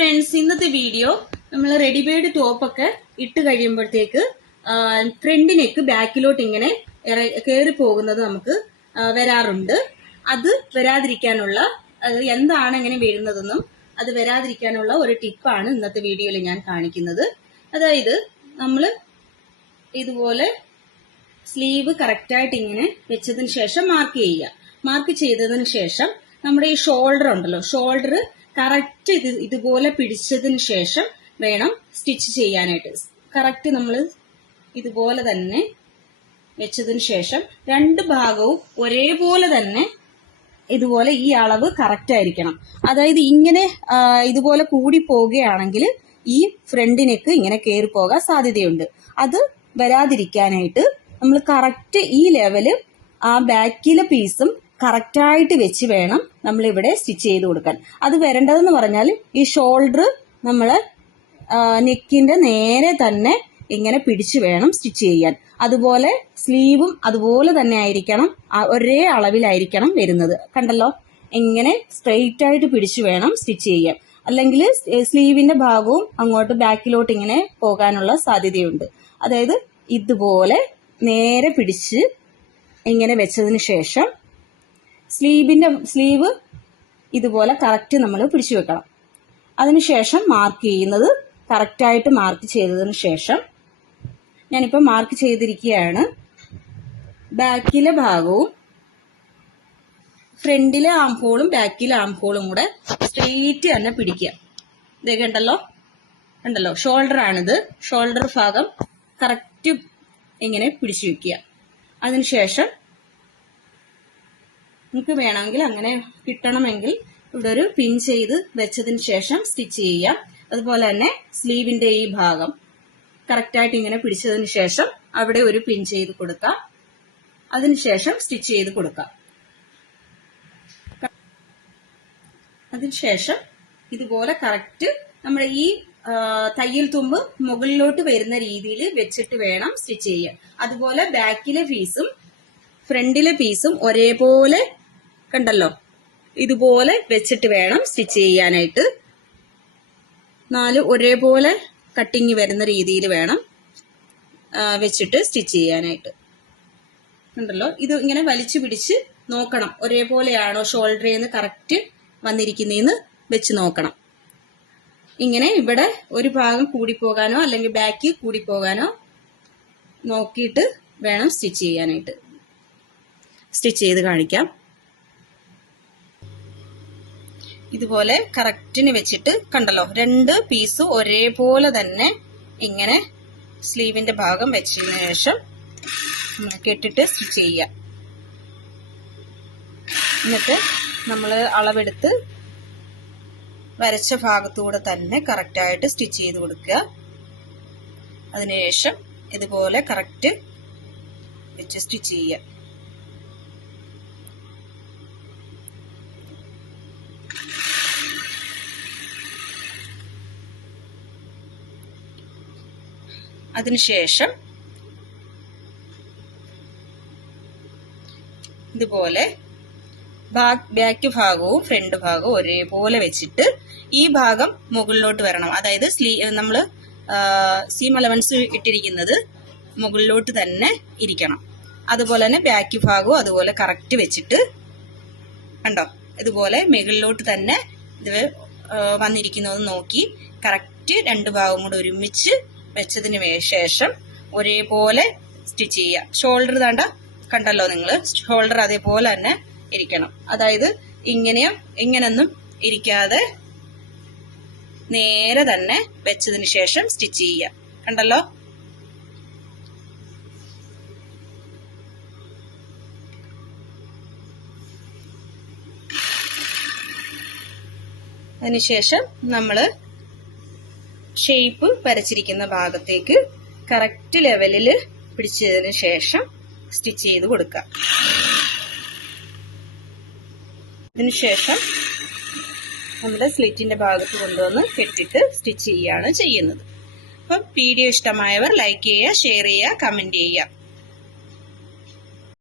Friends, ഇന്നത്തെ video നമ്മൾ readymade ടോപ്പൊക്കെ ഇട്ട് കഴിയുമ്പോഴത്തേക്ക് ഫ്രണ്ട് നെക്ക് ബാക്കിലോട്ട് ഇങ്ങനെ കയറി പോകുന്നത് നമുക്ക് വരാറുണ്ട്. അത് വരാതിരിക്കാനുള്ള എന്താണ് ഇങ്ങനെ വരുന്നതെന്നും അത് വരാതിരിക്കാനുള്ള ഒരു ടിപ്പാണ് ഇന്നത്തെ വീഡിയോയിൽ ഞാൻ കാണിക്കുന്നത്. അതായത് നമ്മൾ ഇതുപോലെ സ്ലീവ് കറക്റ്റായിട്ട് ഇങ്ങനെ വെച്ചതിന് ശേഷം മാർക്ക് ചെയ്യുക. മാർക്ക് ചെയ്തതിന് ശേഷം നമ്മുടെ ഈ ഷോൾഡർ ഉണ്ടല്ലോ, ഷോൾഡർ കറക്റ്റ് ഇതുപോലെ പിടിച്ചതിന് ശേഷം വേണം സ്റ്റിച്ച് ചെയ്യാനായിട്ട്. കറക്റ്റ് നമ്മൾ ഇതുപോലെ തന്നെ വെച്ചതിന് ശേഷം രണ്ട് ഭാഗവും ഒരേപോലെ തന്നെ ഇതുപോലെ ഈ അളവ് കറക്റ്റ് ആയിരിക്കണം. അതായത് ഇങ്ങനെ ഇതുപോലെ കൂടി പോവുകയാണെങ്കിൽ ഈ ഫ്രണ്ട് നെക്ക് ഇങ്ങനെ കയറി പോകാൻ സാധ്യതയുണ്ട്. അത് വരാതിരിക്കാനായിട്ട് നമ്മൾ കറക്റ്റ് ഈ ലെവല് ആ ബാക്കിലെ പീസും കറക്റ്റായിട്ട് വെച്ച് വേണം നമ്മളിവിടെ സ്റ്റിച്ച് ചെയ്ത് കൊടുക്കാൻ. അത് വരേണ്ടതെന്ന് പറഞ്ഞാൽ ഈ ഷോൾഡർ നമ്മള് നെക്കിന്റെ നേരെ തന്നെ ഇങ്ങനെ പിടിച്ചു വേണം സ്റ്റിച്ച് ചെയ്യാൻ. അതുപോലെ സ്ലീവും അതുപോലെ തന്നെ ആയിരിക്കണം, ഒരേ അളവിലായിരിക്കണം വരുന്നത്. കണ്ടല്ലോ, ഇങ്ങനെ സ്ട്രെയിറ്റ് ആയിട്ട് പിടിച്ചു വേണം സ്റ്റിച്ച് ചെയ്യാൻ. അല്ലെങ്കിൽ സ്ലീവിന്റെ ഭാഗവും അങ്ങോട്ട് ബാക്കിലോട്ട് ഇങ്ങനെ പോകാനുള്ള സാധ്യതയുണ്ട്. അതായത് ഇതുപോലെ നേരെ പിടിച്ച് ഇങ്ങനെ വെച്ചതിന് ശേഷം സ്ലീവ് ഇതുപോലെ കറക്റ്റ് നമ്മൾ പിടിച്ചു വെക്കണം. അതിനുശേഷം മാർക്ക് ചെയ്യുന്നത് കറക്റ്റായിട്ട് മാർക്ക് ചെയ്തതിന് ശേഷം ഞാനിപ്പോൾ മാർക്ക് ചെയ്തിരിക്കുകയാണ്. ബാക്കിലെ ഭാഗവും ഫ്രണ്ടിലെ ആം ഹോളും ബാക്കിലെ ആം ഹോളും കൂടെ സ്ട്രെയിറ്റ് തന്നെ പിടിക്കുക. ഇത് കണ്ടല്ലോ ഷോൾഡർ ആണിത്. ഷോൾഡർ ഭാഗം കറക്റ്റ് ഇങ്ങനെ പിടിച്ചു വെക്കുക. അതിനുശേഷം നിങ്ങൾക്ക് വേണമെങ്കിൽ അങ്ങനെ കിട്ടണമെങ്കിൽ ഇവിടെ ഒരു പിൻ ചെയ്ത് വെച്ചതിന് ശേഷം സ്റ്റിച്ച് ചെയ്യാം. അതുപോലെ തന്നെ സ്ലീവിന്റെ ഈ ഭാഗം കറക്റ്റായിട്ട് ഇങ്ങനെ പിടിച്ചതിന് ശേഷം അവിടെ ഒരു പിൻ ചെയ്ത് കൊടുക്കാം. അതിനുശേഷം സ്റ്റിച്ച് ചെയ്ത് കൊടുക്കാം. അതിനുശേഷം ഇതുപോലെ കറക്റ്റ് നമ്മുടെ ഈ തയ്യൽ തുമ്പ് മുകളിലോട്ട് വരുന്ന രീതിയിൽ വെച്ചിട്ട് വേണം സ്റ്റിച്ച് ചെയ്യാൻ. അതുപോലെ ബാക്കിലെ പീസും ഫ്രണ്ടിലെ പീസും ഒരേപോലെ കണ്ടല്ലോ, ഇതുപോലെ വെച്ചിട്ട് വേണം സ്റ്റിച്ച് ചെയ്യാനായിട്ട്. നാല് ഒരേപോലെ കട്ടിങ് വരുന്ന രീതിയിൽ വേണം വെച്ചിട്ട് സ്റ്റിച്ച് ചെയ്യാനായിട്ട്. കണ്ടല്ലോ, ഇത് ഇങ്ങനെ വലിച്ചു പിടിച്ച് നോക്കണം ഒരേപോലെയാണോ ഷോൾഡറിൽ നിന്ന് കറക്റ്റ് വന്നിരിക്കുന്നതെന്ന് വെച്ച് നോക്കണം. ഇങ്ങനെ ഇവിടെ ഒരു ഭാഗം കൂടിപ്പോകാനോ അല്ലെങ്കിൽ ബാക്ക് കൂടിപ്പോകാനോ നോക്കിയിട്ട് വേണം സ്റ്റിച്ച് ചെയ്യാനായിട്ട്. സ്റ്റിച്ച് ചെയ്ത് കാണിക്കാം. ഇതുപോലെ കറക്റ്റിന് വെച്ചിട്ട് കണ്ടല്ലോ, രണ്ട് പീസ് ഒരേപോലെ തന്നെ ഇങ്ങനെ സ്ലീവിന്റെ ഭാഗം വെച്ചതിന് ശേഷം കെട്ടിട്ട് സ്റ്റിച്ച് ചെയ്യാം. എന്നിട്ട് നമ്മൾ അളവെടുത്ത് വരച്ച ഭാഗത്തൂടെ തന്നെ കറക്റ്റായിട്ട് സ്റ്റിച്ച് ചെയ്ത് കൊടുക്കുക. അതിനുശേഷം ഇതുപോലെ കറക്റ്റ് വെച്ച് സ്റ്റിച്ച് ചെയ്യുക. അതിനുശേഷം ഇതുപോലെ ബാക്ക് ഭാഗവും ഫ്രണ്ട് ഭാഗവും ഒരേപോലെ വെച്ചിട്ട് ഈ ഭാഗം മുകളിലോട്ട് വരണം. അതായത് നമ്മൾ സീം അലവൻസ് ഇട്ടിരിക്കുന്നത് മുകളിലോട്ട് തന്നെ ഇരിക്കണം. അതുപോലെ തന്നെ ബാക്ക് ഭാഗവും അതുപോലെ കറക്റ്റ് വെച്ചിട്ട് കണ്ടോ, ഇതുപോലെ മുകളിലോട്ട് തന്നെ ഇത് വന്നിരിക്കുന്നത് നോക്കി കറക്റ്റ് രണ്ട് ഭാഗം കൂടെ ഒരുമിച്ച് വെച്ചതിന് ശേഷം ഒരേപോലെ സ്റ്റിച്ച് ചെയ്യുക. ഷോൾഡർ കണ്ടല്ലോ നിങ്ങൾ, ഷോൾഡർ അതേപോലെ തന്നെ ഇരിക്കണം. അതായത് ഇങ്ങനെയൊന്നും ഇരിക്കാതെ നേരെ തന്നെ വെച്ചതിന് ശേഷം സ്റ്റിച്ച് ചെയ്യുക. കണ്ടല്ലോ, അതിനുശേഷം നമ്മള് ഷേപ്പ് വരച്ചിരിക്കുന്ന ഭാഗത്തേക്ക് കറക്റ്റ് ലെവലിൽ പിടിച്ചതിന് ശേഷം സ്റ്റിച്ച് ചെയ്ത് കൊടുക്കുക. അതിനുശേഷം നമ്മുടെ സ്ലിറ്റിന്റെ ഭാഗത്ത് കൊണ്ടുവന്ന് കെട്ടിട്ട് സ്റ്റിച്ച് ചെയ്യുകയാണ് ചെയ്യുന്നത്. അപ്പം വീഡിയോ ഇഷ്ടമായവർ ലൈക്ക് ചെയ്യുക, ഷെയർ ചെയ്യുക, കമന്റ് ചെയ്യുക.